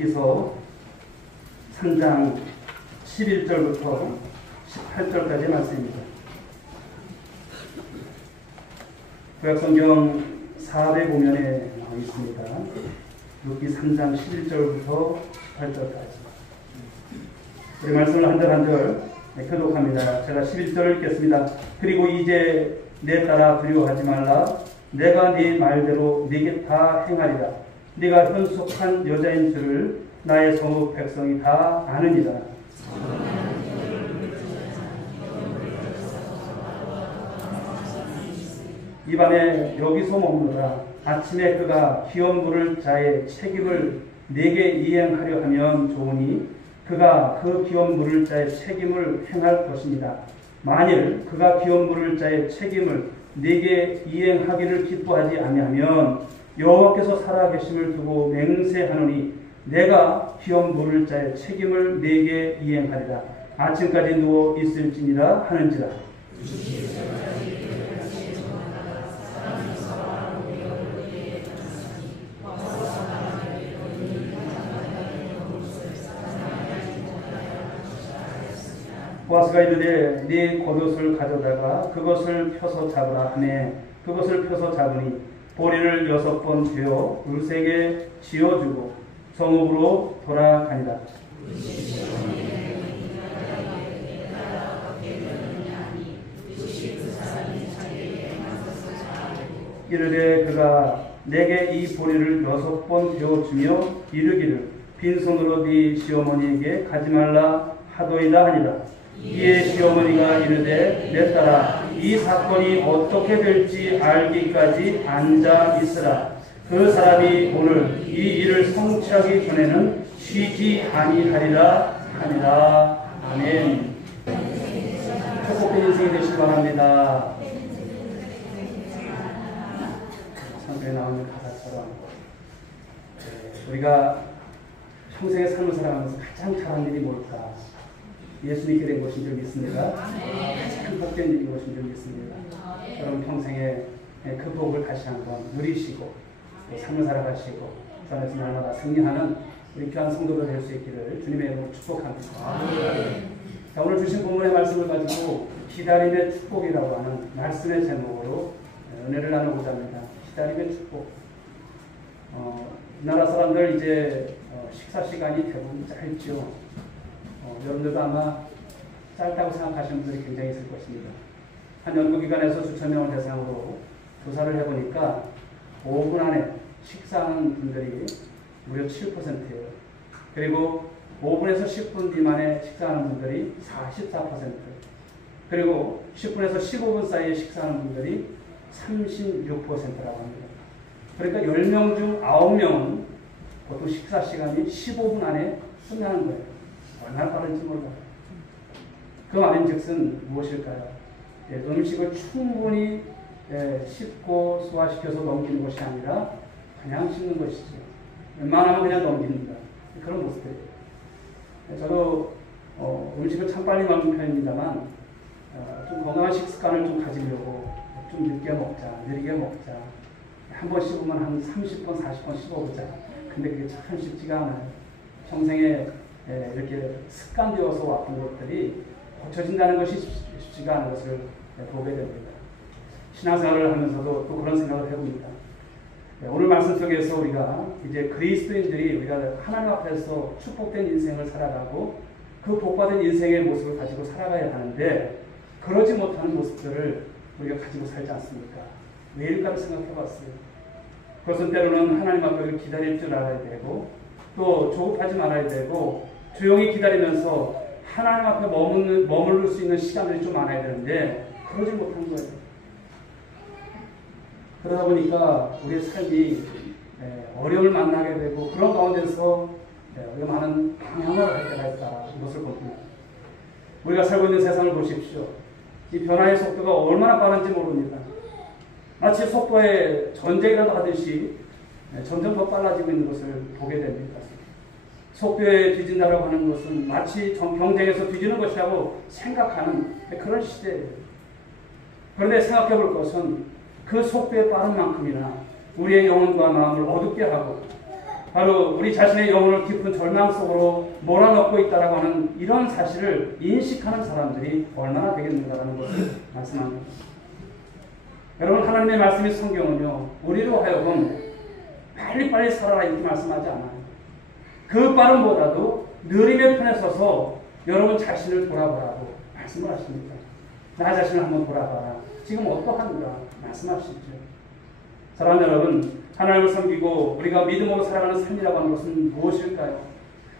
룻기서 3장 11절부터 18절까지의 말씀입니다. 구약성경 405면에 나와 있습니다. 룻기 3장 11절부터 18절까지. 우리 말씀을 한 절 한 절 교독합니다. 제가 11절을 읽겠습니다. 그리고 이제 내 따라 두려워하지 말라. 내가 네 말대로 네게 다 행하리라. 네가 현숙한 여자인 줄을 나의 성읍 백성이 다 아느니라. 이밤에 여기서 머무르라. 아침에 그가 기업 물을 자의 책임을 내게 이행하려 하면 좋으니 그가 그 기업 물을 자의 책임을 행할 것입니다. 만일 그가 기업 물을 자의 책임을 내게 이행하기를 기뻐하지 아니하면 여호와께서 살아계심을 두고 맹세하노니 내가 기업 물을 자의 책임을 내게 이행하리라. 아침까지 누워 있을지니라 하는지라. 보아스가 이르되 네 겉옷을 가져다가 그것을 펴서 잡으라 하매 그것을 펴서 잡으니 보리를 6번 되어 울색에 지어주고 성읍으로 돌아가니라. 이르되 그가 내게 이 보리를 6번 되어주며 이르기를 빈손으로 네 시어머니에게 가지 말라 하도이다 하니라. 이에 시어머니가 이르되 내 딸아 이 사건이 어떻게 될지 알기까지 앉아 있으라. 그 사람이 오늘 이 일을 성취하기 전에는 쉬지 아니하리라 하니라. 아멘. 축복된 인생이 되시기 바랍니다. 성경에 나오는 가사처럼 우리가 평생의 삶을 살아가면서 가장 잘한 일이 뭘까? 예수 믿게 된 것인 줄 믿습니다. 큰 복된 일인 것인 줄 믿습니다. 여러분 평생에 그 복을 다시 한번 누리시고 또 삶을 살아가시고 주 안에서 날마다 승리하는 우리 귀한 성도가 될 수 있기를 주님의 이름으로 축복합니다. 자, 오늘 주신 본문의 말씀을 가지고 기다림의 축복이라고 하는 말씀의 제목으로 은혜를 나누고자 합니다. 기다림의 축복. 우리나라 사람들 이제 식사 시간이 대부분 짧죠. 여러분들도 아마 짧다고 생각하시는 분들이 굉장히 있을 것입니다. 한 연구기관에서 수천 명을 대상으로 조사를 해보니까 5분 안에 식사하는 분들이 무려 7%예요. 그리고 5분에서 10분 미만에 식사하는 분들이 44%, 그리고 10분에서 15분 사이에 식사하는 분들이 36%라고 합니다. 그러니까 10명 중 9명은 보통 식사 시간이 15분 안에 끝나는 거예요. 얼마나 빠른지 몰라요. 그 말인즉슨 무엇일까요? 음식을 충분히 씹고 소화시켜서 넘기는 것이 아니라 그냥 씹는 것이죠. 웬만하면 그냥 넘깁니다. 그런 모습들이에요. 저도 음식을 참 빨리 먹는 편입니다만 좀 건강한 식습관을 좀 가지려고 좀 늦게 먹자, 느리게 먹자, 한 번 씹으면 한 30번, 40번 씹어보자. 근데 그게 참 쉽지가 않아요. 평생에 이렇게 습관되어서 왔던 것들이 고쳐진다는 것이 쉽지가 않은 것을 보게 됩니다. 신앙생활을 하면서도 또 그런 생각을 해봅니다. 오늘 말씀 속에서 우리가 이제 그리스도인들이 우리가 하나님 앞에서 축복된 인생을 살아가고 그 복받은 인생의 모습을 가지고 살아가야 하는데 그러지 못하는 모습들을 우리가 가지고 살지 않습니까? 왜일까를 생각해 봤어요. 그것은 때로는 하나님 앞에 기다릴 줄 알아야 되고 또 조급하지 말아야 되고 조용히 기다리면서 하나님 앞에 머무를 수 있는 시간들이 좀 많아야 되는데 그러지 못한 거예요. 그러다 보니까 우리의 삶이 어려움을 만나게 되고 그런 가운데서 우리가 많은 방향을 할 때가 있다. 이것을 봅니다. 우리가 살고 있는 세상을 보십시오. 이 변화의 속도가 얼마나 빠른지 모릅니다. 마치 속도의 전쟁이라도 하듯이 점점 더 빨라지고 있는 것을 보게 됩니다. 속도에 뒤진다고 하는 것은 마치 경쟁에서 뒤지는 것이라고 생각하는 그런 시대예요. 그런데 생각해 볼 것은 그 속도에 빠른 만큼이나 우리의 영혼과 마음을 어둡게 하고 바로 우리 자신의 영혼을 깊은 절망 속으로 몰아넣고 있다라고 하는 이런 사실을 인식하는 사람들이 얼마나 되겠는가라는 것을 말씀합니다. 여러분, 하나님의 말씀이 성경은요, 우리로 하여금 빨리빨리 살아라 이렇게 말씀하지 않아요. 그 빠름보다도 느림의 편에 서서 여러분 자신을 돌아보라고 말씀을 하십니다. 나 자신을 한번 돌아봐라. 지금 어떠한가 말씀하시죠. 사랑하는 여러분, 하나님을 섬기고 우리가 믿음으로 살아가는 삶이라고 하는 것은 무엇일까요?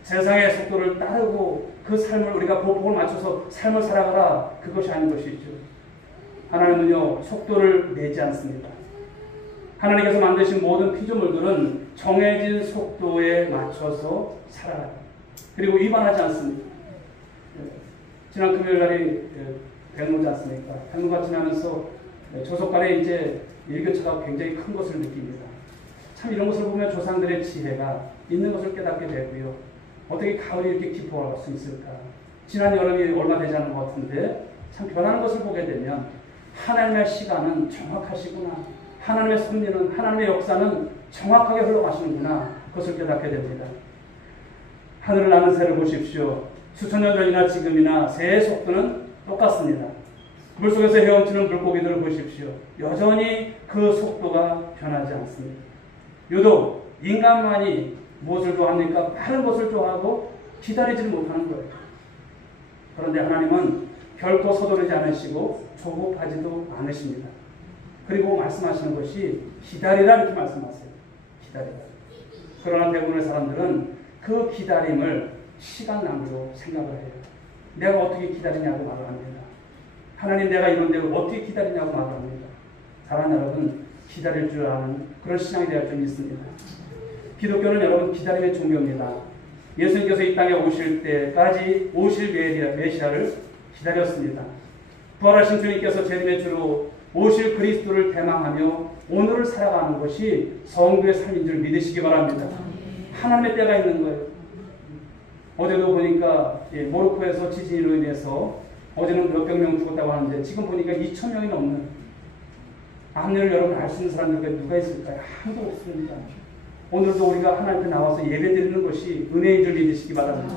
세상의 속도를 따르고 그 삶을 우리가 보복을 맞춰서 삶을 살아가라, 그것이 아닌 것이죠. 하나님은요, 속도를 내지 않습니다. 하나님께서 만드신 모든 피조물들은 정해진 속도에 맞춰서 살아가요. 그리고 위반하지 않습니다. 지난 금요일날이 백로지 않습니까? 백로가 지나면서 조속간에 이제 일교차가 굉장히 큰 것을 느낍니다. 참 이런 것을 보면 조상들의 지혜가 있는 것을 깨닫게 되고요. 어떻게 가을이 이렇게 깊어갈 수 있을까? 지난 여름이 얼마 되지 않은 것 같은데 참 변하는 것을 보게 되면 하나님의 시간은 정확하시구나. 하나님의 섭리는, 하나님의 역사는 정확하게 흘러가시는구나. 그것을 깨닫게 됩니다. 하늘을 나는 새를 보십시오. 수천 년 전이나 지금이나 새의 속도는 똑같습니다. 물속에서 헤엄치는 물고기들을 보십시오. 여전히 그 속도가 변하지 않습니다. 유독 인간만이 무엇을 좋아합니까? 빠른 것을 좋아하고 기다리지 못하는 거예요. 그런데 하나님은 결코 서두르지 않으시고 조급하지도 않으십니다. 그리고 말씀하시는 것이 기다리라 이렇게 말씀하세요. 기다리라. 그러나 대부분의 사람들은 그 기다림을 시간 낭비로 생각을 해요. 내가 어떻게 기다리냐고 말을 합니다. 하나님, 내가 이런데 어떻게 기다리냐고 말을 합니다. 사랑하는 여러분, 기다릴 줄 아는 그런 신앙이 되어야 좀 있습니다. 기독교는 여러분 기다림의 종교입니다. 예수님께서 이 땅에 오실 때까지 오실 메시아를 기다렸습니다. 부활하신 주님께서 재림의 주로 오실 그리스도를 대망하며 오늘을 살아가는 것이 성도의 삶인 줄 믿으시기 바랍니다. 하나님의 때가 있는 거예요. 어제도 보니까 모로코에서 지진으로 인해서 어제는 몇백 명 죽었다고 하는데 지금 보니까 2,000명이 넘는, 앞일을 여러분 알 수 있는 사람들이 누가 있을까요? 아무도 없습니다. 오늘도 우리가 하나님께 나와서 예배드리는 것이 은혜인 줄 믿으시기 바랍니다.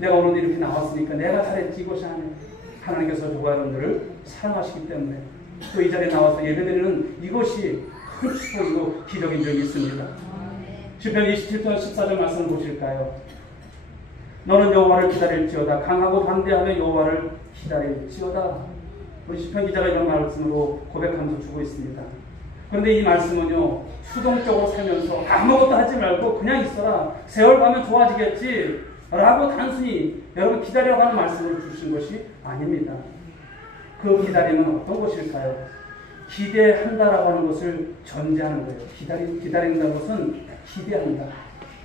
내가 오늘 이렇게 나왔으니까 내가 잘했지, 이것이 아니에요. 하나님께서 저와 여러분들을 사랑하시기 때문에 또 이 자리에 나와서 예배드리는 이것이 큰 축복이고 기적인 줄 믿습니다. 시편 27편 14절 말씀을 보실까요? 너는 여호와를 기다릴지어다. 강하고 방대하며 여호와를 기다릴지어다. 우리 시편 기자가 이런 말씀으로 고백하면서 주고 있습니다. 그런데 이 말씀은요, 수동적으로 살면서 아무것도 하지 말고 그냥 있어라, 세월 가면 좋아지겠지 라고 단순히 여러분 기다리라고 하는 말씀을 주신 것이 아닙니다. 그 기다림은 어떤 것일까요? 기대한다라고 하는 것을 전제하는 거예요. 기다린다는 것은 기대한다.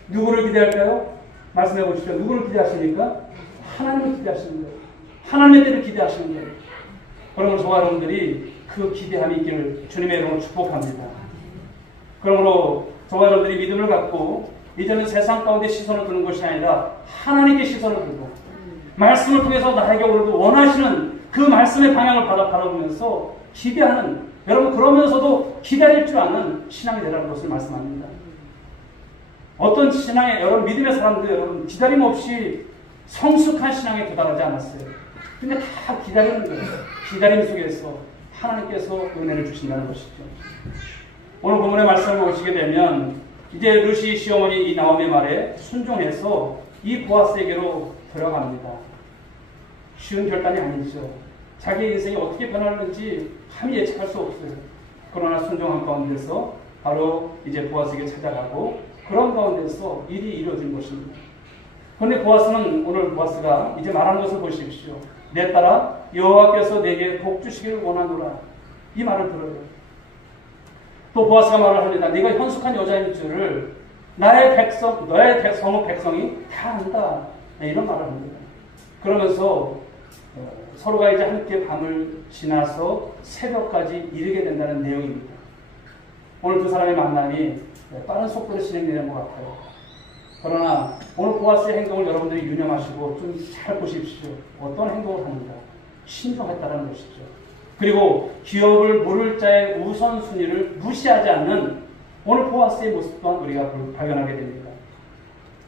누구를 기대할까요? 말씀해 보십시오. 누구를 기대하십니까? 하나님을 기대하시는 거예요. 하나님의 때를 기대하시는 거예요. 그러므로 저와 여러분들이 그 기대함이 있기를 주님의 이름으로 축복합니다. 그러므로 저와 여러분들이 믿음을 갖고 이제는 세상 가운데 시선을 두는 것이 아니라 하나님께 시선을 두고 말씀을 통해서 나에게 오늘도 원하시는 그 말씀의 방향을 바라보면서 기대하는, 여러분 그러면서도 기다릴 줄 아는 신앙이 되라는 것을 말씀합니다. 어떤 신앙에, 여러분 믿음의 사람들 여러분 기다림 없이 성숙한 신앙에 도달하지 않았어요. 근데 다 기다리는 거예요. 기다림 속에서 하나님께서 은혜를 주신다는 것이죠. 오늘 본문의 말씀을 보시게 되면 이제 루시 시어머니 이 나오미의 말에 순종해서 이 보아스에게로 들어갑니다. 쉬운 결단이 아니죠. 자기 인생이 어떻게 변하는지 감히 예측할 수 없어요. 그러나 순종한 가운데서 바로 이제 보아스에게 찾아가고 그런 가운데서 일이 이루어진 것입니다. 그런데 보아스는, 오늘 보아스가 이제 말하는 것을 보십시오. 내 딸아, 여호와께서 내게 복 주시기를 원하노라. 이 말을 들어요. 또 보아스가 말을 합니다. 네가 현숙한 여자인 줄을 나의 백성, 너의 성읍 백성이 다 안다. 이런 말을 합니다. 그러면서 서로가 이제 함께 밤을 지나서 새벽까지 이르게 된다는 내용입니다. 오늘 두 사람의 만남이 빠른 속도로 진행되는 것 같아요. 그러나 오늘 보아스의 행동을 여러분들이 유념하시고 좀 잘 보십시오. 어떤 행동을 하는가? 신중했다는 것이죠. 그리고 기업을 물을 자의 우선순위를 무시하지 않는 오늘 보아스의 모습 또한 우리가 발견하게 됩니다.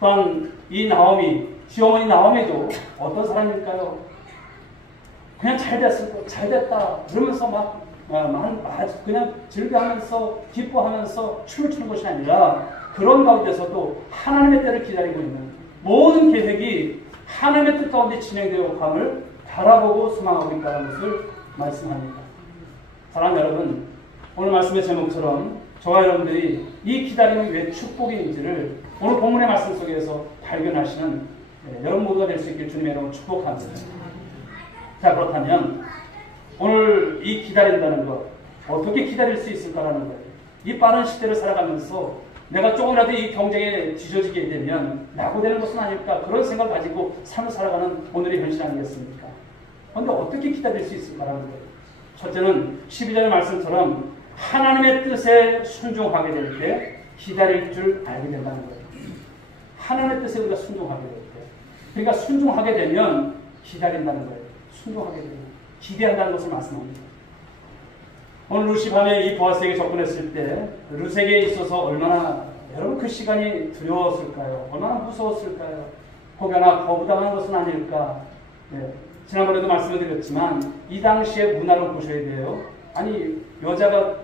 또한 이 나오미, 시어머니 나오미도 어떤 사람일까요? 그냥 잘 됐다 그러면서 그냥 즐겨하면서 기뻐하면서 춤을 추는 것이 아니라 그런 가운데서도 하나님의 때를 기다리고 있는 모든 계획이 하나님의 뜻 가운데 진행되어 감을 바라보고 소망하고 있다는 것을 말씀합니다. 사랑하는 여러분, 오늘 말씀의 제목처럼 저와 여러분들이 이 기다림이 왜 축복인지를 오늘 본문의 말씀 속에서 발견하시는 여러분 모두가 될 수 있길 주님의 이름으로 축복합니다. 자, 그렇다면 오늘 이 기다린다는 것, 어떻게 기다릴 수 있을까라는 거예요. 이 빠른 시대를 살아가면서 내가 조금이라도 이 경쟁에 뒤처지게 되면 낙오되는 것은 아닐까, 그런 생각을 가지고 삶을 살아가는 오늘의 현실 아니겠습니까? 그런데 어떻게 기다릴 수 있을까라는 거예요. 첫째는 12절의 말씀처럼 하나님의 뜻에 순종하게 될 때 기다릴 줄 알게 된다는 거예요. 하나님의 뜻에 우리가 순종하게 될 때, 그러니까 순종하게 되면 기다린다는 거예요. 순종하게 되면 기대한다는 것을 말씀합니다. 오늘 루시 밤에 이 보아스에게 접근했을 때 루스에게 있어서 얼마나 여러분 그 시간이 두려웠을까요? 얼마나 무서웠을까요? 혹여나 거부당한 것은 아닐까? 네. 지난번에도 말씀을 드렸지만 이 당시의 문화를 보셔야 돼요. 아니 여자가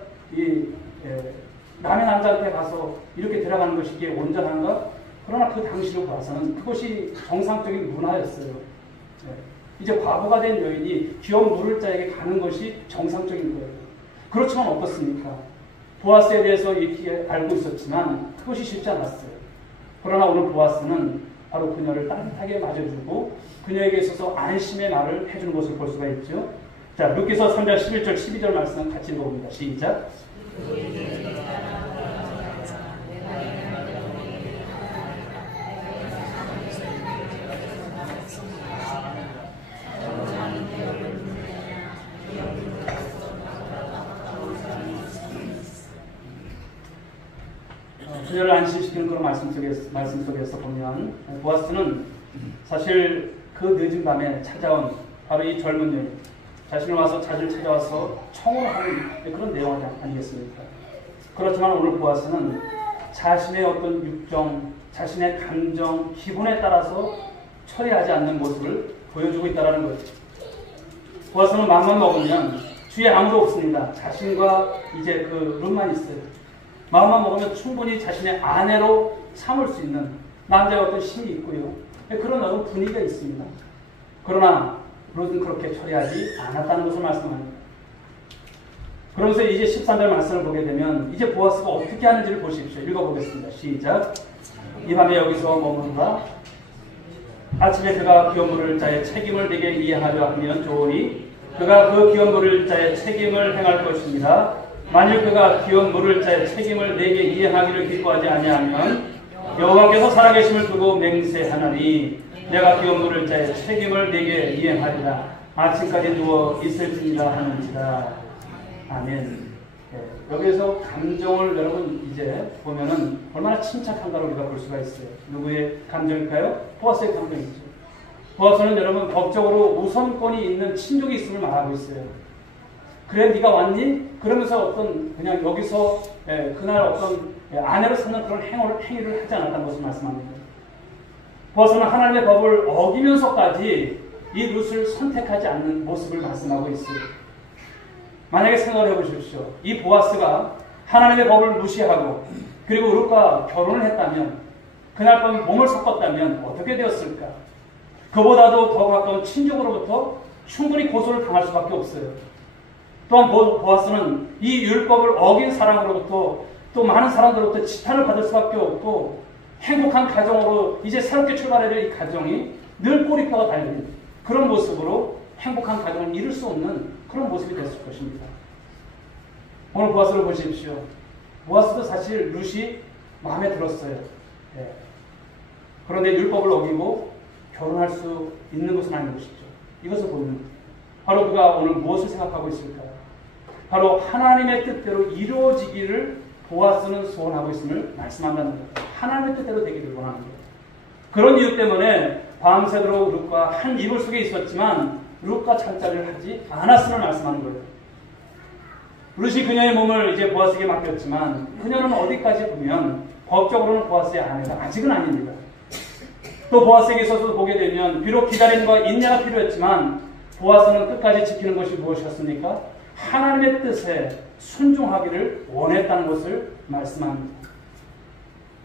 남의 남자한테 가서 이렇게 들어가는 것이 이게 온전한가? 그러나 그 당시로 봐서는 그것이 정상적인 문화였어요. 네. 이제 과부가 된 여인이 귀여운 물을 자에게 가는 것이 정상적인 거예요. 그렇지만 어떻습니까? 보아스에 대해서 이렇게 알고 있었지만 그것이 쉽지 않았어요. 그러나 오늘 보아스는 바로 그녀를 따뜻하게 맞아주고 그녀에게 있어서 안심의 말을 해주는 것을 볼 수가 있죠. 자, 루키서 3장 11절 12절 말씀 같이 읽어봅니다. 시작. 그녀를 안심시키는 그런 말씀 속에서 보면 보아스는 사실 그 늦은 밤에 찾아온 바로 이 젊은 여인, 자신을 와서 자신을 찾아와서 청혼하는 그런 내용 아니겠습니까? 그렇지만 오늘 보아스는 자신의 어떤 육정, 자신의 감정, 기분에 따라서 처리하지 않는 모습을 보여주고 있다는 거죠. 보아스는 마음만 먹으면 주위에 아무도 없습니다. 자신과 이제 그 룸만 있어요. 마음만 먹으면 충분히 자신의 아내로 삼을 수 있는 남자의 어떤 힘이 있고요. 그런 어떤 분위기가 있습니다. 그러나 롯은 그렇게 처리하지 않았다는 것을 말씀합니다. 그러면서 이제 13절 말씀을 보게 되면 이제 보아스가 어떻게 하는지를 보십시오. 읽어보겠습니다. 시작. 이 밤에 여기서 머무르라. 아침에 그가 기업 물을 자의 책임을 내게 이해하려 하면 좋으니 그가 그 기업 물을 자의 책임을 행할 것입니다. 만일 그가 기업 물을 자의 책임을 내게 이해하기를 기뻐하지 아니하면 여호와께서 살아계심을 두고 맹세하나니 내가 기업 물을 자의 책임을 내게 이행하리라. 아침까지 누워 있을지니라 하는지라. 아멘. 네, 여기에서 감정을 여러분 이제 보면은 얼마나 침착한가를 우리가 볼 수가 있어요. 누구의 감정일까요? 보아스의 감정이죠. 보아스는 여러분 법적으로 우선권이 있는 친족이 있음을 말하고 있어요. 그래 네가 왔니? 그러면서 어떤 그냥 여기서 그날 어떤 아내로 삼는 그런 행위를 하지 않았다는 것을 말씀합니다. 보아스는 하나님의 법을 어기면서까지 이 룻을 선택하지 않는 모습을 말씀하고 있어요. 만약에 생각을 해보십시오. 이 보아스가 하나님의 법을 무시하고 그리고 룻과 결혼을 했다면 그날 밤 몸을 섞었다면 어떻게 되었을까? 그보다도 더 가까운 친족으로부터 충분히 고소를 당할 수밖에 없어요. 또한 보아스는 이 율법을 어긴 사람으로부터 또 많은 사람들로부터 지탄을 받을 수밖에 없고 행복한 가정으로 이제 새롭게 출발해야 될 이 가정이 늘 꼬리뼈가 달린 그런 모습으로 행복한 가정을 이룰 수 없는 그런 모습이 됐을 것입니다. 오늘 보아스를 보십시오. 보아스도 사실 룻이 마음에 들었어요. 네. 그런데 율법을 어기고 결혼할 수 있는 것은 아닌 것이죠. 이것을 보면 바로 그가 오늘 무엇을 생각하고 있을까요? 바로 하나님의 뜻대로 이루어지기를 보아스는 소원하고 있음을 말씀한다는 거예요. 하나님의 뜻대로 되기를 원하는 거예요. 그런 이유 때문에 밤새도록 룻과 한 이불 속에 있었지만 룻과 잠자리를 하지 않았음을 말씀하는 거예요. 룻이 그녀의 몸을 이제 보아스에게 맡겼지만 그녀는 어디까지 보면 법적으로는 보아스의 아내가 아직은 아닙니다. 또 보아스에게 있어서 보게 되면 비록 기다림과 인내가 필요했지만 보아스는 끝까지 지키는 것이 무엇이었습니까? 하나님의 뜻에 순종하기를 원했다는 것을 말씀합니다.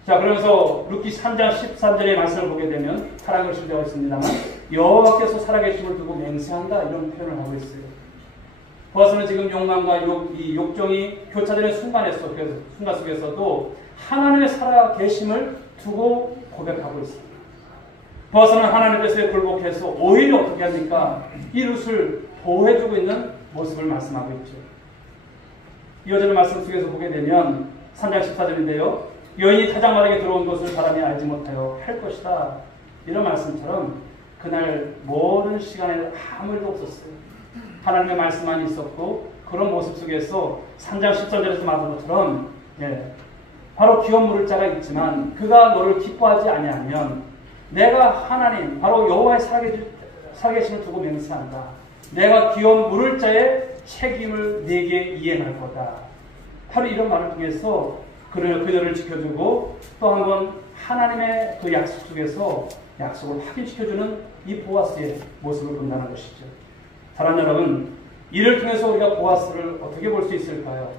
자, 그러면서 룻기 3장 13절의 말씀을 보게 되면 사랑을 실되어 있습니다만 여호와께서 살아계심을 두고 맹세한다 이런 표현을 하고 있어요. 보아스는 지금 욕망과 이 욕정이 교차되는 순간 속에서도 하나님의 살아계심을 두고 고백하고 있습니다. 보아스는 하나님의 뜻에 굴복해서 오히려 어떻게 합니까? 이 룻을 보호해주고 있는 모습을 말씀하고 있죠. 이어지는 말씀 속에서 보게 되면 3장 14절인데요. 여인이 타작마당에 들어온 것을 사람이 알지 못하여 할 것이다. 이런 말씀처럼 그날 모든 시간에 아무 일도 없었어요. 하나님의 말씀만 있었고 그런 모습 속에서 3장 13절에서 말한 것처럼 바로 기업 물을 자가 있지만 그가 너를 기뻐하지 아니하면 내가 하나님 바로 여호와의 살아계심을 두고 맹세한다. 내가 기업 물을 자의 책임을 네게 이행할 거다. 바로 이런 말을 통해서 그들을 지켜주고 또 한 번 하나님의 그 약속 속에서 약속을 확인시켜주는 이 보아스의 모습을 본다는 것이죠. 사랑하는 여러분, 이를 통해서 우리가 보아스를 어떻게 볼 수 있을까요?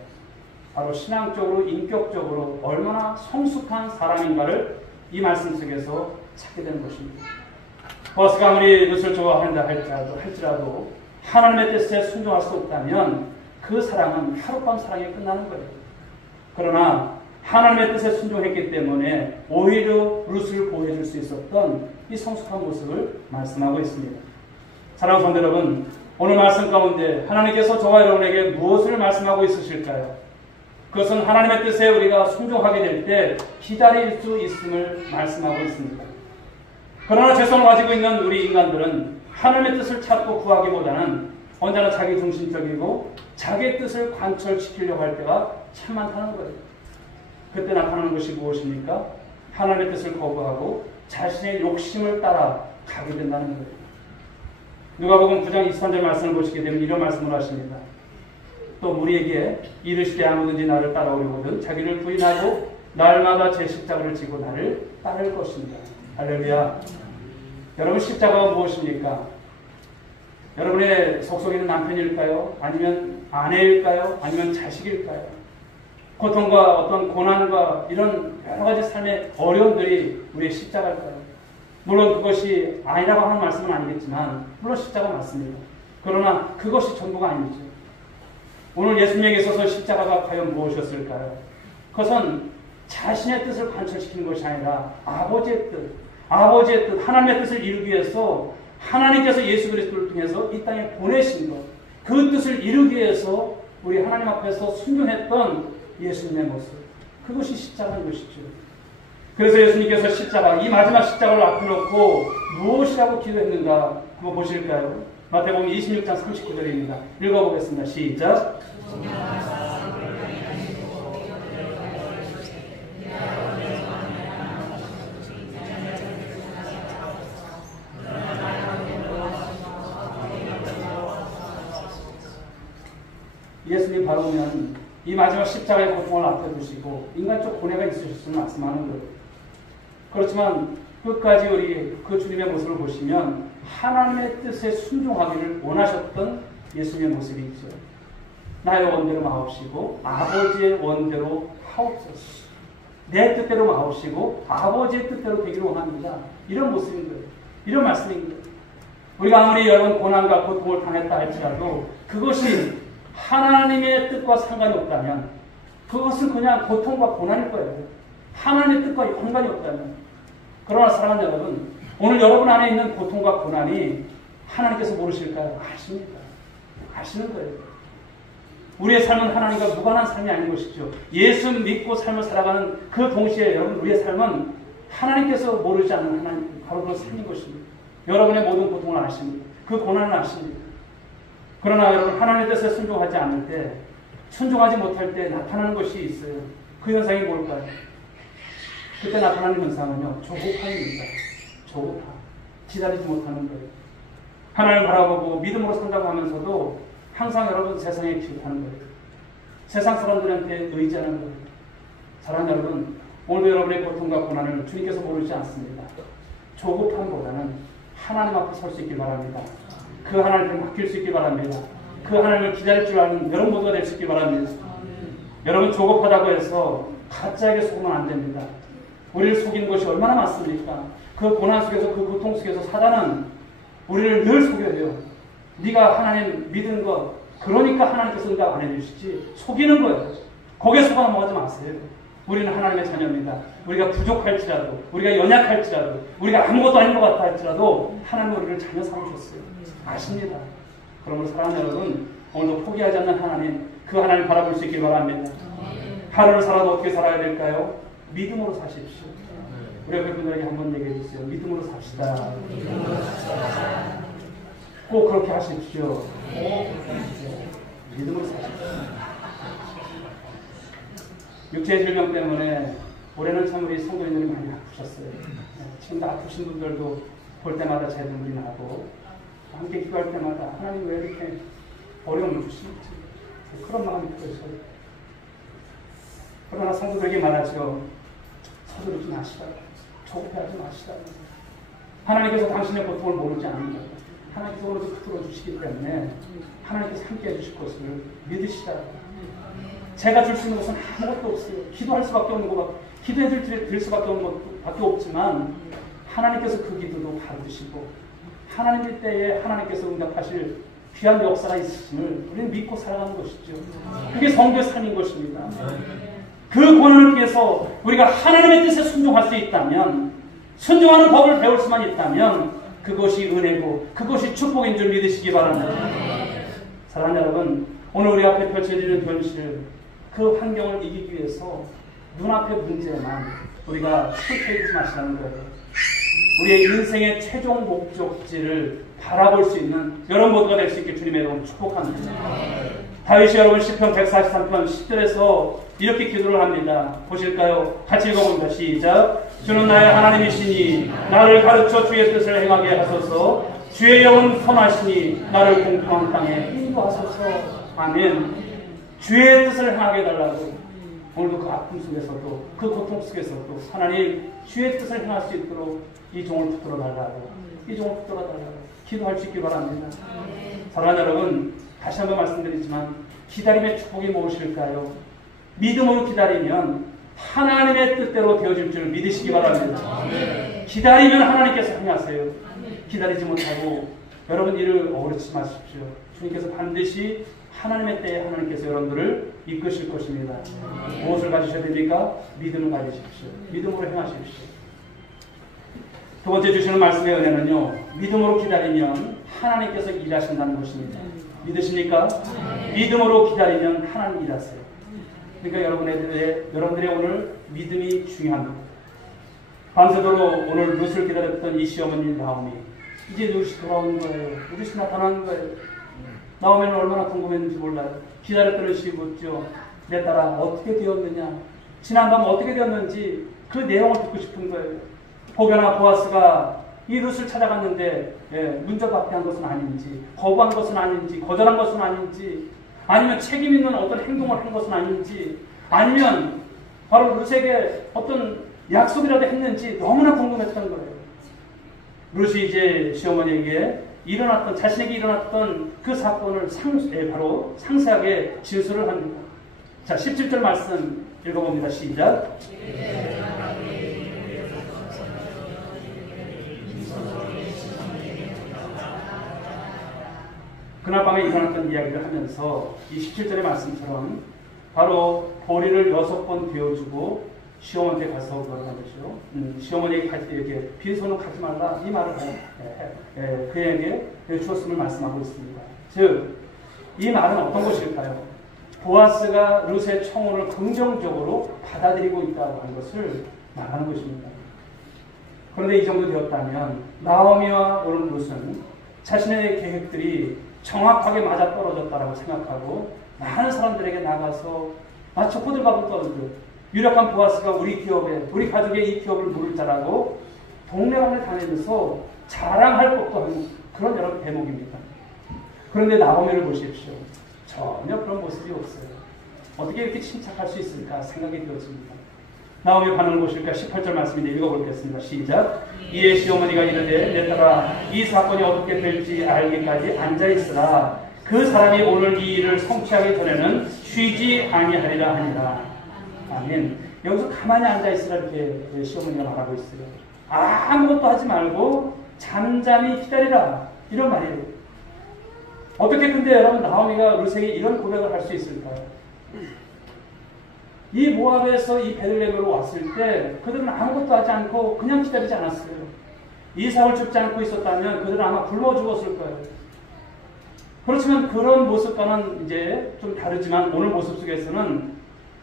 바로 신앙적으로 인격적으로 얼마나 성숙한 사람인가를 이 말씀 속에서 찾게 되는 것입니다. 보아스가 아무리 룻을 좋아한다 할지라도 하나님의 뜻에 순종할 수 없다면 그 사랑은 하룻밤 사랑에 끝나는 거예요. 그러나 하나님의 뜻에 순종했기 때문에 오히려 룻을 보호해줄 수 있었던 이 성숙한 모습을 말씀하고 있습니다. 사랑하는 성도 여러분, 오늘 말씀 가운데 하나님께서 저와 여러분에게 무엇을 말씀하고 있으실까요? 그것은 하나님의 뜻에 우리가 순종하게 될 때 기다릴 수 있음을 말씀하고 있습니다. 그러나 죄성을 가지고 있는 우리 인간들은 하나님의 뜻을 찾고 구하기보다는 언제나 자기 중심적이고 자기의 뜻을 관철시키려고 할 때가 참 많다는 거예요. 그때 나타나는 것이 무엇입니까? 하나님의 뜻을 거부하고 자신의 욕심을 따라 가게 된다는 거예요. 누가복음 9장 23절 말씀을 보시게 되면 이런 말씀을 하십니다. 또 우리에게 이르시되 아무든지 나를 따라오려거든 자기를 부인하고 날마다 제 십자가를 지고 나를 따를 것입니다. 할렐루야. 여러분, 십자가가 무엇입니까? 여러분의 속속에 있는 남편일까요? 아니면 아내일까요? 아니면 자식일까요? 고통과 어떤 고난과 이런 여러 가지 삶의 어려움들이 우리의 십자가일까요? 물론 그것이 아니라고 하는 말씀은 아니겠지만 물론 십자가 맞습니다. 그러나 그것이 전부가 아니죠. 오늘 예수님에게 있어서 십자가가 과연 무엇이었을까요? 그것은 자신의 뜻을 관철시키는 것이 아니라 아버지의 뜻, 하나님의 뜻을 이루기 위해서 하나님께서 예수 그리스도를 통해서 이 땅에 보내신 것, 그 뜻을 이루기 위해서 우리 하나님 앞에서 순종했던 예수님의 모습, 그것이 십자가인 것이죠. 그래서 예수님께서 십자가, 이 마지막 십자가를 앞에 놓고 무엇이라고 기도했는가 한번 보실까요? 마태복음 26장 39절입니다. 읽어보겠습니다. 시작. 예수님이 바로 보면 이 마지막 십자가의 고통을 앞에 두시고 인간적 고뇌가 있으셨음을 말씀하는 거예요. 그렇지만 끝까지 우리 그 주님의 모습을 보시면 하나님의 뜻에 순종하기를 원하셨던 예수님의 모습이 있죠. 나의 원대로 마옵시고 아버지의 원대로 하옵소서. 내 뜻대로 마옵시고 아버지의 뜻대로 되기를 원합니다. 이런 모습인 거예요. 이런 말씀인 거예요. 우리가 아무리 여러분 고난과 고통을 당했다 할지라도 그것이 하나님의 뜻과 상관이 없다면 그것은 그냥 고통과 고난일 거예요. 하나님의 뜻과 상관이 없다면. 그러나 사랑하는 여러분, 오늘 여러분 안에 있는 고통과 고난이 하나님께서 모르실까요? 아십니다. 아시는 거예요. 우리의 삶은 하나님과 무관한 삶이 아닌 것이죠. 예수 믿고 삶을 살아가는 그 동시에 여러분 우리의 삶은 하나님께서 모르지 않는 하나님, 바로 그런 삶인 것입니다. 여러분의 모든 고통을 아십니다. 그 고난을 아십니다. 그러나 여러분 하나님의 뜻에 순종하지 않을 때, 순종하지 못할 때 나타나는 것이 있어요. 그 현상이 뭘까요? 그때 나타나는 현상은요, 조급함입니다. 조급함. 기다리지 못하는 거예요. 하나님을 바라보고 믿음으로 산다고 하면서도 항상 여러분 세상에 기웃하는 거예요. 세상 사람들한테 의지하는 거예요. 사랑하는 여러분, 오늘도 여러분의 고통과 고난을 주님께서 모르지 않습니다. 조급함보다는 하나님 앞에 설 수 있길 바랍니다. 그 하나님께 맡길 수 있길 바랍니다. 그 하나님을 기다릴 줄 아는 여러분 모두가 될 수 있길 바랍니다. 여러분 조급하다고 해서 가짜에게 속으면 안 됩니다. 우리를 속이는 것이 얼마나 많습니까? 그 고난 속에서 그 고통 속에서 사단은 우리를 늘 속여요. 네가 하나님 믿은 것 그러니까 하나님께서 응답 안 해주시지. 속이는 거예요. 거기에 속아 넘어가지 마세요. 우리는 하나님의 자녀입니다. 우리가 부족할지라도 우리가 연약할지라도 우리가 아무것도 아닌 것 같다 할지라도 하나님은 우리를 자녀 삼으셨어요. 아십니다. 그러므로 사랑하는 여러분 오늘도 포기하지 않는 하나님 그 하나님 바라볼 수 있길 바랍니다. 하루를 살아도 어떻게 살아야 될까요? 믿음으로 사십시오. 우리 옆에 분들에게 한번 얘기해 주세요. 믿음으로 삽시다. 꼭 그렇게 하십시오. 믿음으로 사십시오. 육체의 질병 때문에 올해는 참 우리 성도님들이 많이 아프셨어요. 지금도 아프신 분들도 볼 때마다 제 눈물이 나고 함께 기도할 때마다 하나님 왜 이렇게 어려움을 주시는지 그런 마음이 들어서 그러나 성도들에게 말하죠. 서두르지 마시라. 조급해하지 마시라. 하나님께서 당신의 고통을 모르지 않는다. 하나님께서 오늘도 붙들어 주시기 때문에 하나님께서 함께 해주실 것을 믿으시라. 제가 줄 수 있는 것은 아무것도 없어요. 기도할 수밖에 없는 것, 기도해 드릴 수밖에 없는 것밖에 없지만 하나님께서 그 기도도 받으시고 하나님의 때에 하나님께서 응답하실 귀한 역사가 있으심을 우리는 믿고 살아가는 것이죠. 그게 성도의 삶인 것입니다. 그 권한을 위해서 우리가 하나님의 뜻에 순종할 수 있다면, 순종하는 법을 배울 수만 있다면 그것이 은혜고 그것이 축복인 줄 믿으시기 바랍니다. 사랑하는 여러분, 오늘 우리 앞에 펼쳐지는 현실, 그 환경을 이기기 위해서 눈앞의 문제만 우리가 추적해주지 마시라는 거예요. 우리의 인생의 최종 목적지를 바라볼 수 있는 여러분 모두가 될 수 있게 주님의 이름으로 축복합니다. 다윗이 여러분 시편 143편 10절에서 이렇게 기도를 합니다. 보실까요? 같이 읽어봅니다. 시작. 주는 나의 하나님이시니 나를 가르쳐 주의 뜻을 행하게 하소서. 주의 영은 선하시니 나를 공평한 땅에 인도하소서. 아멘. 주의 뜻을 행하게 해달라고. 오늘도 그 아픔 속에서도 그 고통 속에서도 하나님 주의 뜻을 행할 수 있도록 이 종을 붙들어 달라고, 이 종을 붙들어 달라고 기도할 수 있기 바랍니다. 사랑하는 여러분, 다시 한번 말씀드리지만 기다림의 축복이 무엇일까요? 믿음으로 기다리면 하나님의 뜻대로 되어질 줄 믿으시기 바랍니다. 기다리면 하나님께서 행하세요. 기다리지 못하고 여러분 일을 어그러지 마십시오. 주님께서 반드시 하나님의 때에 하나님께서 여러분들을 이끄실 것입니다. 무엇을 가지셔야 됩니까? 믿음을 가지십시오. 믿음으로 행하십시오. 두 번째 주시는 말씀의 은혜는요, 믿음으로 기다리면 하나님께서 일하신다는 것입니다. 믿으십니까? 믿음으로 기다리면 하나님 일하세요. 그러니까 여러분들의 오늘 믿음이 중요합니다. 밤새도록 오늘 룻을 기다렸던 이 시어머니 나오미, 이제 룻이 돌아오는 거예요. 룻이 나타나는 거예요. 나오미는 얼마나 궁금했는지 몰라요. 기다렸던 룻이 묻죠. 내 딸아 어떻게 되었느냐, 지난밤 어떻게 되었는지 그 내용을 듣고 싶은 거예요. 혹여나 보아스가 이 룻을 찾아갔는데 문제박대한 것은 아닌지, 거부한 것은 아닌지, 거절한 것은 아닌지, 아니면 책임 있는 어떤 행동을 한 것은 아닌지, 아니면 바로 룻에게 어떤 약속이라도 했는지 너무나 궁금했던 거예요. 룻이 이제 시어머니에게 자신에게 일어났던 그 사건을 바로 상세하게 진술을 합니다. 자, 17절 말씀 읽어봅니다. 시작. 그날 밤에 일어났던 이야기를 하면서 이 17절의 말씀처럼 바로 보리를 6번 베어주고 시어머니한테 가서 그러는 거죠. 시어머니에게 갈 때 이렇게 빈손으로 가지 말라, 이 말을 그에게 주었음을 말씀하고 있습니다. 즉, 이 말은 어떤 것일까요? 보아스가 룻의 청혼을 긍정적으로 받아들이고 있다고 하는 것을 말하는 것입니다. 그런데 이 정도 되었다면 나오미와 오늘 룻은 자신의 계획들이 정확하게 맞아떨어졌다고 생각하고 많은 사람들에게 나가서 마치 호들갑을 떨듯 유력한 보아스가 우리 기업에, 우리 가족의 이 기업을 물을 자라고 동네방네 다니면서 자랑할 법도 하는 그런 여러 대목입니다. 그런데 나오미를 보십시오. 전혀 그런 모습이 없어요. 어떻게 이렇게 침착할 수 있을까 생각이 되었습니다. 나오미 반응을 보실까? 18절 말씀인데 읽어보겠습니다. 시작. 이에 시어머니가 이르되 내 딸아 이 사건이 어떻게 될지 알기까지 앉아있으라. 그 사람이 오늘 이 일을 성취하기 전에는 쉬지 아니하리라 하니라. 아멘. 여기서 가만히 앉아있으라 이렇게 시어머니가 말하고 있어요. 아무것도 하지 말고 잠잠히 기다리라 이런 말이에요. 어떻게 근데 여러분 나오미가 룻에게 이런 고백을 할 수 있을까요? 이 모압에서 이 베들레헴으로 왔을 때 그들은 아무것도 하지 않고 그냥 기다리지 않았어요. 이삭을 죽지 않고 있었다면 그들은 아마 굶어 죽었을 거예요. 그렇지만 그런 모습과는 이제 좀 다르지만 오늘 모습 속에서는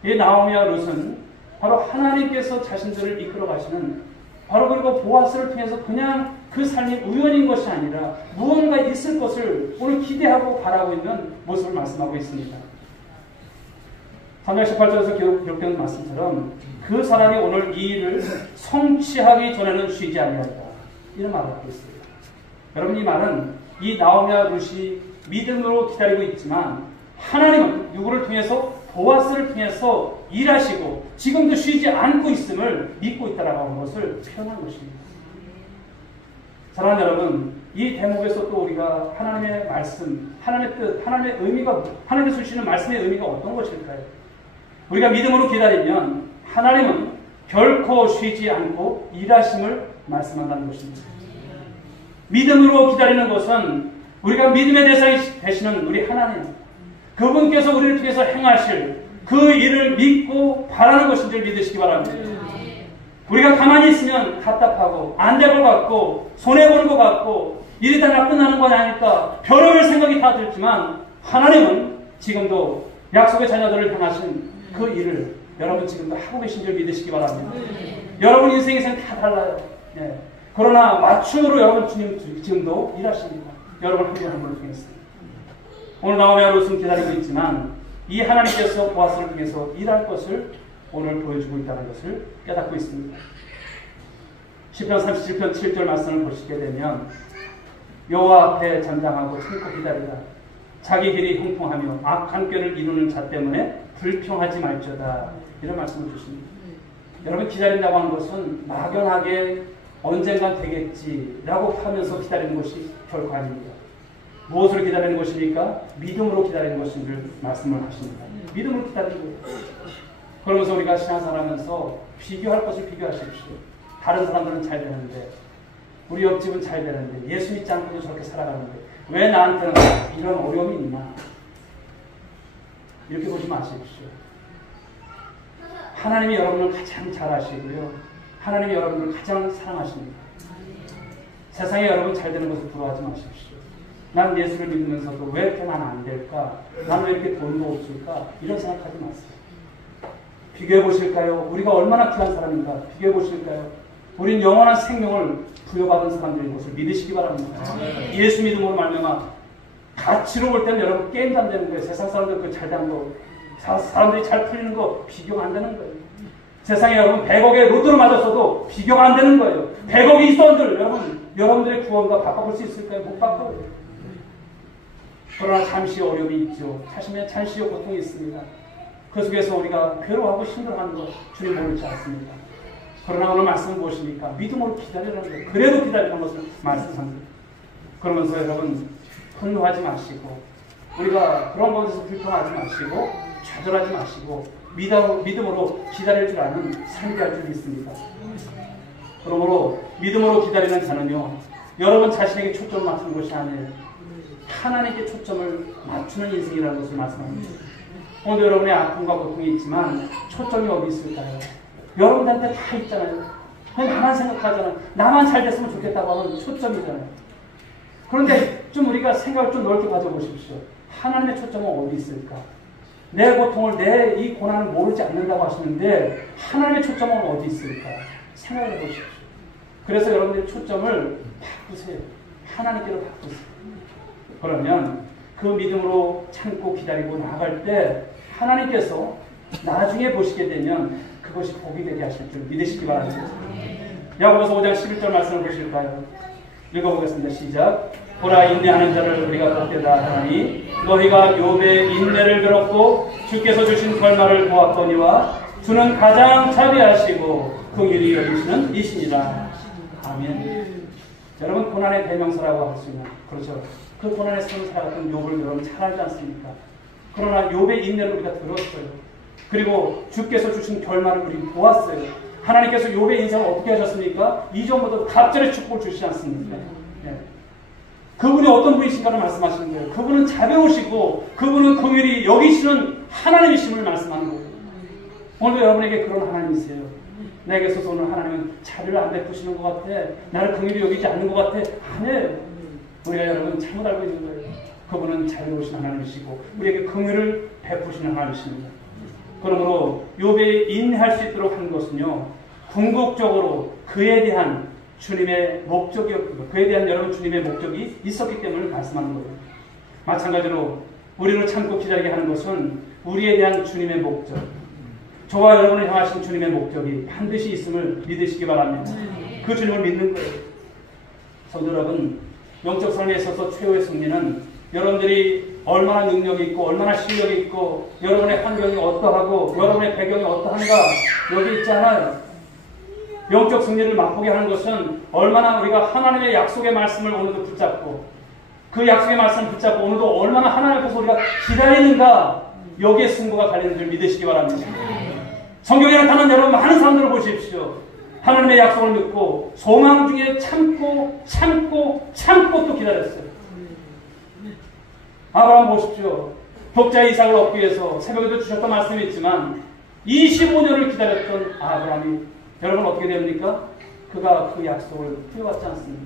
이 나오미와 룻은 바로 하나님께서 자신들을 이끌어 가시는 바로 그리고 보아스를 통해서 그냥 그 삶이 우연인 것이 아니라 무언가 있을 것을 오늘 기대하고 바라고 있는 모습을 말씀하고 있습니다. 3장 18절에서 기록되는 말씀처럼 그 사람이 오늘 이 일을 성취하기 전에는 쉬지 아니한다. 이런 말을 하고 있습니다. 여러분 이 말은 이 나오미와 룻이 믿음으로 기다리고 있지만 하나님은 누구를 통해서 보아스를 통해서 일하시고 지금도 쉬지 않고 있음을 믿고 있다라고 하는 것을 표현한 것입니다. 사랑하는 여러분, 이 대목에서 또 우리가 하나님의 말씀, 하나님의 뜻, 하나님의 의미가, 하나님께서 주시는 말씀의 의미가 어떤 것일까요? 우리가 믿음으로 기다리면 하나님은 결코 쉬지 않고 일하심을 말씀한다는 것입니다. 믿음으로 기다리는 것은 우리가 믿음의 대상이 되시는 우리 하나님, 그분께서 우리를 통해서 행하실 그 일을 믿고 바라는 것인 줄 믿으시기 바랍니다. 우리가 가만히 있으면 답답하고 안 될 것 같고 손해보는 것 같고 일이 다 나쁘다는 건 아닐까 별의별 생각이 다 들지만 하나님은 지금도 약속의 자녀들을 향하신 그 일을 여러분 지금도 하고 계신 줄 믿으시기 바랍니다. 여러분 인생에서는 다 달라요. 네. 그러나 맞춤으로 여러분 주님 지금도 일하십니다. 여러분 한 분 한 분을 통해서. 오늘 나오미와 룻은 기다리고 있지만 이 하나님께서 보아스를 통해서 일할 것을 오늘 보여주고 있다는 것을 깨닫고 있습니다. 시편 37편 7절 말씀을 보시게 되면 여호와 앞에 잠잠하고 참고 기다리라. 자기 길이 형통하며 악한 꾀를 이루는 자 때문에 불평하지 말지어다. 이런 말씀을 주십니다. 여러분 기다린다고 하는 것은 막연하게 언젠간 되겠지라고 하면서 기다리는 것이 결코 아닙니다. 무엇으로 기다리는 것입니까? 믿음으로 기다리는 것인 줄 말씀을 하십니다. 믿음으로 기다리고 그러면서 우리가 신앙생활하면서 비교할 것을 비교하십시오. 다른 사람들은 잘 되는데 우리 옆집은 잘 되는데 예수 믿지 않고도 저렇게 살아가는데 왜 나한테는 이런 어려움이 있나? 이렇게 보지 마십시오. 하나님이 여러분을 가장 잘 아시고요. 하나님이 여러분을 가장 사랑하십니다. 세상에 여러분 잘 되는 것을 부러워하지 마십시오. 난 예수를 믿으면서도 왜 이렇게 난 안 될까? 난 왜 이렇게 돈도 없을까? 이런 생각하지 마세요. 비교해 보실까요? 우리가 얼마나 귀한 사람인가? 비교해 보실까요? 우린 영원한 생명을 부여받은 사람들인 것을 믿으시기 바랍니다. 예수 믿음으로 말미암아 가치로 볼 때는 여러분 게임도 안 되는 거예요. 세상 사람들 그 잘 되는 거, 사람들이 잘 풀리는 거 비교가 안 되는 거예요. 세상에 여러분 100억의 로또를 맞았어도 비교가 안 되는 거예요. 100억이 있어들 여러분들의 구원과 바꿔볼 수 있을까요? 못 바꿔요. 그러나 잠시 어려움이 있죠. 사실은 잠시 고통이 있습니다. 그 속에서 우리가 괴로워하고 힘들어하는 것 주님 모르지 않습니다. 그러나 오늘 말씀은 무엇입니까? 믿음으로 기다리라는 거예요. 그래도 기다리는 것을 말씀합니다. 그러면서 여러분 분노하지 마시고 우리가 그런 것에서 불평하지 마시고 좌절하지 마시고 믿음으로 기다릴 줄 아는 삶이 할 줄 믿습니다. 그러므로 믿음으로 기다리는 자는요 여러분 자신에게 초점을 맞추는 것이 아니에요. 하나님께 초점을 맞추는 인생이라는 것을 말씀합니다. 오늘 여러분의 아픔과 고통이 있지만 초점이 어디 있을까요? 여러분한테 다 있잖아요. 그냥 나만 생각하잖아요. 나만 잘 됐으면 좋겠다고 하는 초점이잖아요. 그런데 좀 우리가 생각을 좀 넓게 가져보십시오. 하나님의 초점은 어디 있을까? 내 고통을, 내 이 고난을 모르지 않는다고 하시는데 하나님의 초점은 어디 있을까? 생각을 해보십시오. 그래서 여러분들의 초점을 바꾸세요. 하나님께로 바꾸세요. 그러면 그 믿음으로 참고 기다리고 나아갈 때 하나님께서 나중에 보시게 되면 그것이 복이 되게 하실 줄 믿으시기 바랍니다. 야고보서 5장 11절 말씀을 보실까요? 읽어보겠습니다. 시작. 보라 인내하는 자를 우리가 복되다 하니 너희가 욥의 인내를 들었고 주께서 주신 결말을 보았거니와 주는 가장 자비하시고 긍휼히 여기시는 이시니라. 아멘. 여러분 고난의 대명사라고 할 수 있는 그렇죠. 그 고난의 삶을 살아갔던 욥을 여러분 잘 알지 않습니까? 그러나 욥의 인내를 우리가 들었어요. 그리고 주께서 주신 결말을 우리 보았어요. 하나님께서 욥의 인생을 어떻게 하셨습니까? 이전보다 갑절의 축복을 주시지 않습니까? 네. 그분이 어떤 분이신가를 말씀하시는 거예요. 그분은 자비우시고 그분은 긍휼히 여기시는 하나님이심을 말씀하는 거예요. 오늘도 여러분에게 그런 하나님이세요. 내게 있어서 오늘 하나님은 자비를 안 베푸시는 것 같아. 나를 긍휼히 여기지 않는 것 같아. 아니에요. 우리가 여러분 잘못 알고 있는 거예요. 그분은 자비로우신 하나님이시고 우리에게 긍휼을 베푸시는 하나님이십니다. 그러므로 욥이 인내할 수 있도록 한 것은요, 궁극적으로 그에 대한 주님의 목적이었고, 그에 대한 여러분 주님의 목적이 있었기 때문에 말씀하는 거예요. 마찬가지로 우리를 참고 기다리게 하는 것은 우리에 대한 주님의 목적, 저와 여러분을 향하신 주님의 목적이 반드시 있음을 믿으시기 바랍니다. 그 주님을 믿는 거예요. 성도 여러분, 영적 삶에 있어서 최후의 승리는 여러분들이 얼마나 능력이 있고 얼마나 실력이 있고 여러분의 환경이 어떠하고 여러분의 배경이 어떠한가 여기 있잖아요. 영적 승리를 맛보게 하는 것은 얼마나 우리가 하나님의 약속의 말씀을 오늘도 붙잡고 그 약속의 말씀을 붙잡고 오늘도 얼마나 하나님께서 우리가 기다리는가 여기에 승부가 갈리는 줄 믿으시기 바랍니다. 성경에 나타난 여러분 많은 사람들을 보십시오. 하나님의 약속을 믿고 소망 중에 참고 또 기다렸어요. 아브라함 보십시오. 독자의 이삭을 얻기 위해서 새벽에도 주셨던 말씀이 있지만 25년을 기다렸던 아브라함이 여러분 어떻게 됩니까? 그가 그 약속을 풀어받지 않습니다.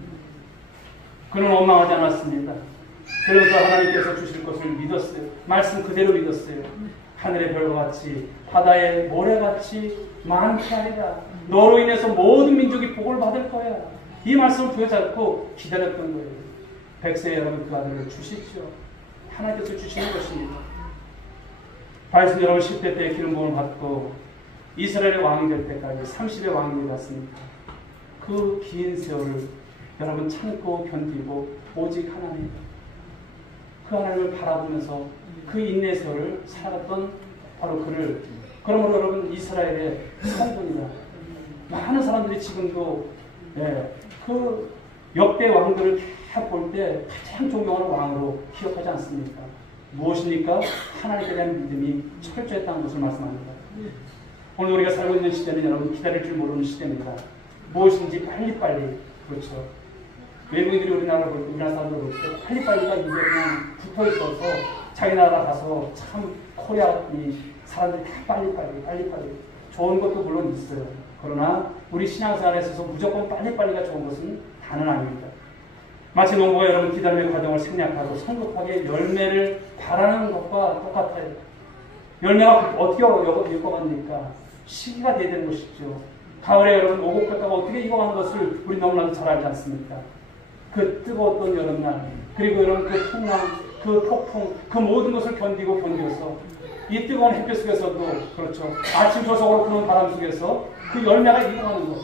그는 원망하지 않았습니다. 그래서 하나님께서 주실 것을 믿었어요. 말씀 그대로 믿었어요. 하늘의 별과 같이 바다의 모래같이 많게 하리라. 너로 인해서 모든 민족이 복을 받을 거야. 이 말씀을 부여잡고 기다렸던 거예요. 백세 여러분 그 아들을 주십시오. 하나님께서 주시는 것입니다. 다윗은 여러분 10대 때 기름 부음을 받고 이스라엘의 왕이 될 때까지 30의 왕이 되었습니다. 그 긴 세월을 여러분 참고 견디고 오직 하나님, 그 하나님을 바라보면서 그 인내 세월을 살았던 바로 그를, 그러므로 여러분 이스라엘의 성군이다. 많은 사람들이 지금도 그 역대 왕들을 다 볼 때 가장 존경하는 왕으로 기억하지 않습니까? 무엇입니까? 하나님께 대한 믿음이 철저했다는 것을 말씀합니다. 오늘 우리가 살고 있는 시대는 여러분 기다릴 줄 모르는 시대입니다. 무엇인지 빨리빨리, 그렇죠. 외국인들이 우리나라 사람들 볼 때 빨리빨리가 입에 그냥 붙어 있어서 자기 나라 가서 참 코리아 이 사람들이 다 빨리빨리 좋은 것도 물론 있어요. 그러나 우리 신앙생활에 있어서 무조건 빨리빨리가 좋은 것은 다는 아닙니다. 마치 농부가 여러분 기다림의 과정을 생략하고 성급하게 열매를 바라는 것과 똑같아요. 열매가 어떻게 익어갑니까? 시기가 돼야 되는 것이죠. 가을에 여러분 오곡백과가 어떻게 익어가는 것을 우리 너무나도 잘 알지 않습니까? 그 뜨거웠던 여름날, 그리고 이런 그 풍랑, 그 폭풍, 그 모든 것을 견뎌서 이 뜨거운 햇볕 속에서도, 그렇죠, 아침 조석으로 부는 바람 속에서 그 열매가 익어가는 것,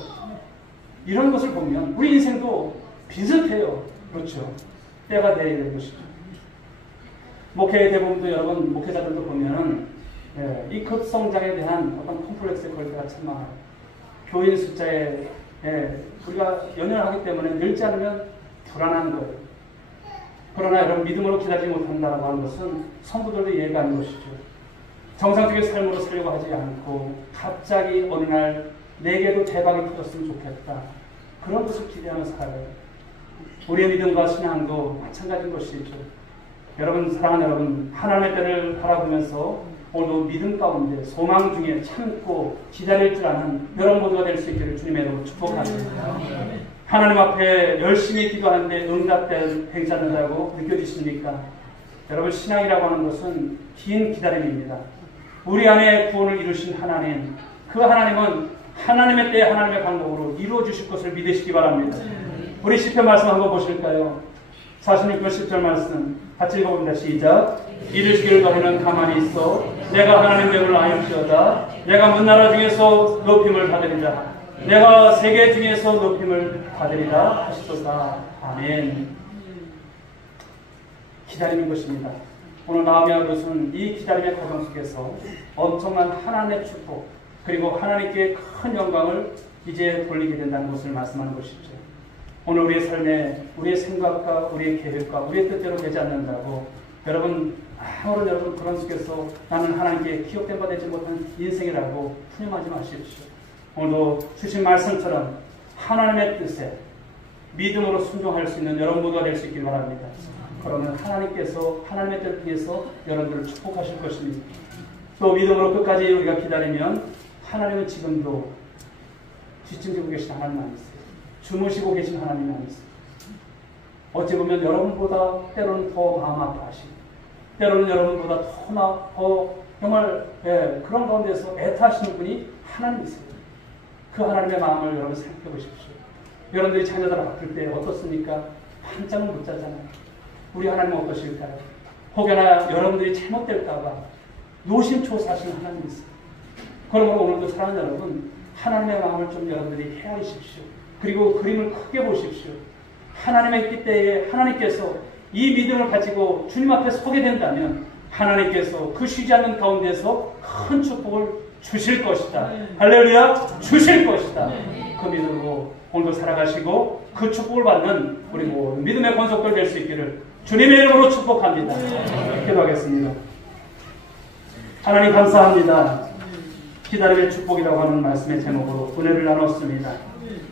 이런 것을 보면 우리 인생도 비슷해요. 그렇죠. 때가 되어야 되는 것이죠. 목회의 대부분도 여러분 목회자들도 보면은 이 급성장에 대한 어떤 콤플렉스에 걸릴 때가 참 많아요. 교인 숫자에 우리가 연연을 하기 때문에 늘지 않으면 불안한 거예요. 그러나 여러분 믿음으로 기다리지 못한다고 하는 것은 성도들도 이해가 안 것이죠. 정상적인 삶으로 살려고 하지 않고 갑자기 어느 날 내게도 대박이 터졌으면 좋겠다. 그런 것을 기대하며 살아요. 우리의 믿음과 신앙도 마찬가지인 것이죠. 여러분, 사랑하는 여러분, 하나님의 때를 바라보면서 오늘도 믿음 가운데 소망 중에 참고 기다릴 줄 아는 여러분 모두가 될 수 있기를 주님의 이름으로 축복합니다. 하나님 앞에 열심히 기도하는데 응답된 행사된다고 느껴지십니까? 여러분, 신앙이라고 하는 것은 긴 기다림입니다. 우리 안에 구원을 이루신 하나님, 그 하나님은 하나님의 때 하나님의 방법으로 이루어 주실 것을 믿으시기 바랍니다. 우리 시편 말씀 한번 보실까요? 46편 10절 말씀 같이 읽어봅니다. 시작. 이르시기를 너희는 가만히 있어 내가 하나님 되음을 아옵시어다. 내가 문나라 중에서 높임을 받으리라. 내가 세계 중에서 높임을 받으리라 하시도다. 아멘. 기다리는 것입니다. 오늘 나오미와 룻은 이 기다림의 과정 속에서 엄청난 하나님의 축복, 그리고 하나님께 큰 영광을 이제 돌리게 된다는 것을 말씀하는 것이죠. 오늘 우리의 삶에 우리의 생각과 우리의 계획과 우리의 뜻대로 되지 않는다고 여러분 아무런 여러분 그런 속에서 나는 하나님께 기억된 바 되지 못한 인생이라고 푸념하지 마십시오. 오늘도 주신 말씀처럼 하나님의 뜻에 믿음으로 순종할 수 있는 여러분 모두가 될 수 있길 바랍니다. 그러면 하나님께서 하나님의 뜻을 위해서 여러분들을 축복하실 것입니다. 또 믿음으로 끝까지 우리가 기다리면 하나님은 지금도 뒷짐지고 계신 하나님 아니세요. 주무시고 계신 하나님 아니세요. 어찌 보면 여러분보다 때로는 더 마음 아파하시고 때로는 여러분보다 더 정말 그런 가운데서 애타하시는 분이 하나님이세요. 그 하나님의 마음을 여러분 살펴보십시오. 여러분들이 자녀들 아플 때 어떻습니까? 한장을 못 자잖아요. 우리 하나님은 어떠실까요? 혹여나 여러분들이 잘못될까봐 노심초사하시는 하나님이세요. 그러므로 오늘도 사랑하는 여러분, 하나님의 마음을 좀 여러분들이 헤아리십시오. 그리고 그림을 크게 보십시오. 하나님의 있기 때에 하나님께서 이 믿음을 가지고 주님 앞에 서게 된다면 하나님께서 그 쉬지 않는 가운데서 큰 축복을 주실 것이다. 할렐루야! 주실 것이다. 그 믿음으로 오늘도 살아가시고 그 축복을 받는 우리 모든 믿음의 권속들 될 수 있기를 주님의 이름으로 축복합니다. 기도하겠습니다. 하나님 감사합니다. 기다림의 축복이라고 하는 말씀의 제목으로 은혜를 나눴습니다.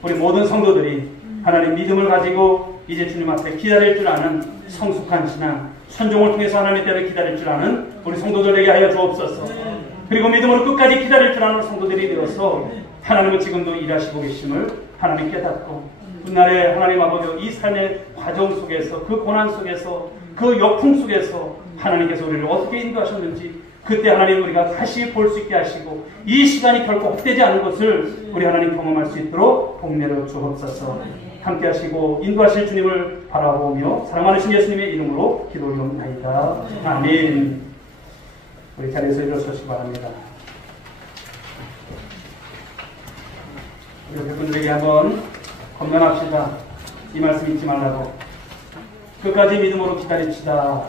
우리 모든 성도들이 하나님 믿음을 가지고 이제 주님 앞에 기다릴 줄 아는 성숙한 신앙, 순종을 통해서 하나님의 때를 기다릴 줄 아는 우리 성도들에게 하여 주옵소서. 그리고 믿음으로 끝까지 기다릴 줄 아는 성도들이 되어서 하나님은 지금도 일하시고 계심을 하나님 깨닫고 훗날에 하나님 아버지 이 삶의 과정 속에서 그 고난 속에서 그 역풍 속에서 하나님께서 우리를 어떻게 인도하셨는지 그때 하나님 우리가 다시 볼 수 있게 하시고 이 시간이 결코 헛되지 않은 것을 우리 하나님 경험할 수 있도록 복내려 주옵소서. 함께 하시고 인도하실 주님을 바라보며 사랑하는 신 예수님의 이름으로 기도드리옵나이다. 아멘. 우리 자리에서 일어서시기 바랍니다. 우리 백분들에게 한번 건면합시다. 이 말씀 잊지 말라고. 끝까지 믿음으로 기다립시다.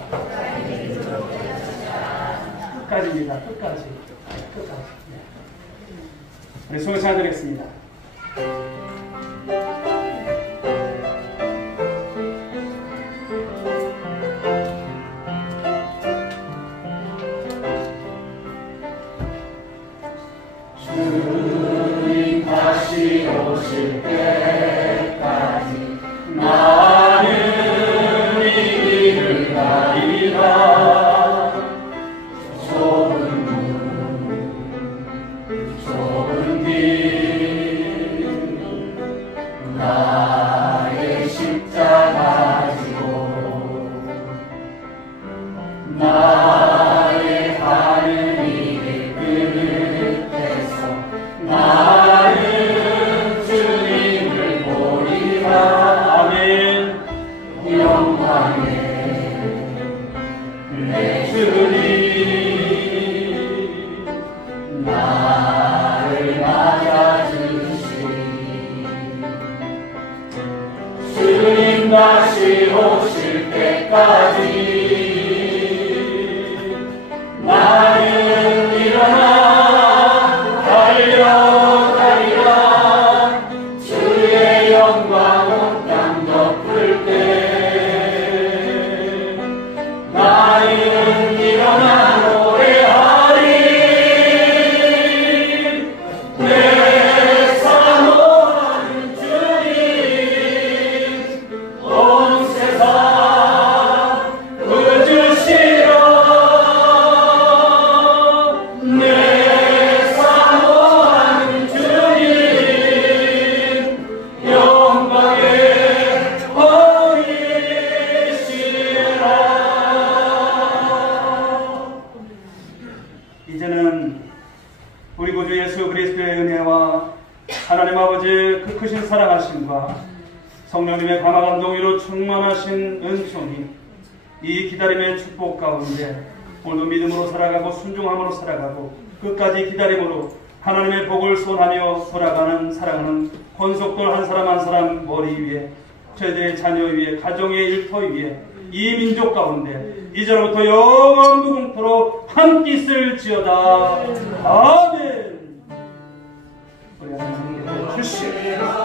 끝까지입니다. 끝까지. 네. 우리 송해 찬양드리겠습니다. 주님 다시 오실 때까지 나는 이 길을 가리라. 좁은 길 나의 십자가 지고 나의 가는 이 끝에서 나는 주님을 보리라. 아멘. 영광의 내 주님 나를 맞아주시. 주님 다시 오실 때까지 나는 일어나 달려가리라. 주의 영광 온 땅 덮을 때 나는 일어나 노래하리. 내 사모하는 주님 온 세상 웃으시라. 내 사모하는 주님 영광의 왕이시라. 이제는 우리 구주 예수 그리스도의 은혜와 하나님 아버지의 그 크신 사랑하심과 성령님의 감화감 동의로 충만하신 은총이 이 기다림의 축복 가운데 오늘도 믿음으로 살아가고 순종함으로 살아가고 끝까지 기다림으로 하나님의 복을 소원하며 돌아가는 사랑하는 권속들 한 사람 한 사람 머리 위에 저희들의 자녀 위에 가정의 일터 위에 이 민족 가운데 이제로부터 영원 무궁토록 함께 있을지어다. 아멘. 우리 하나님 주시옵소서.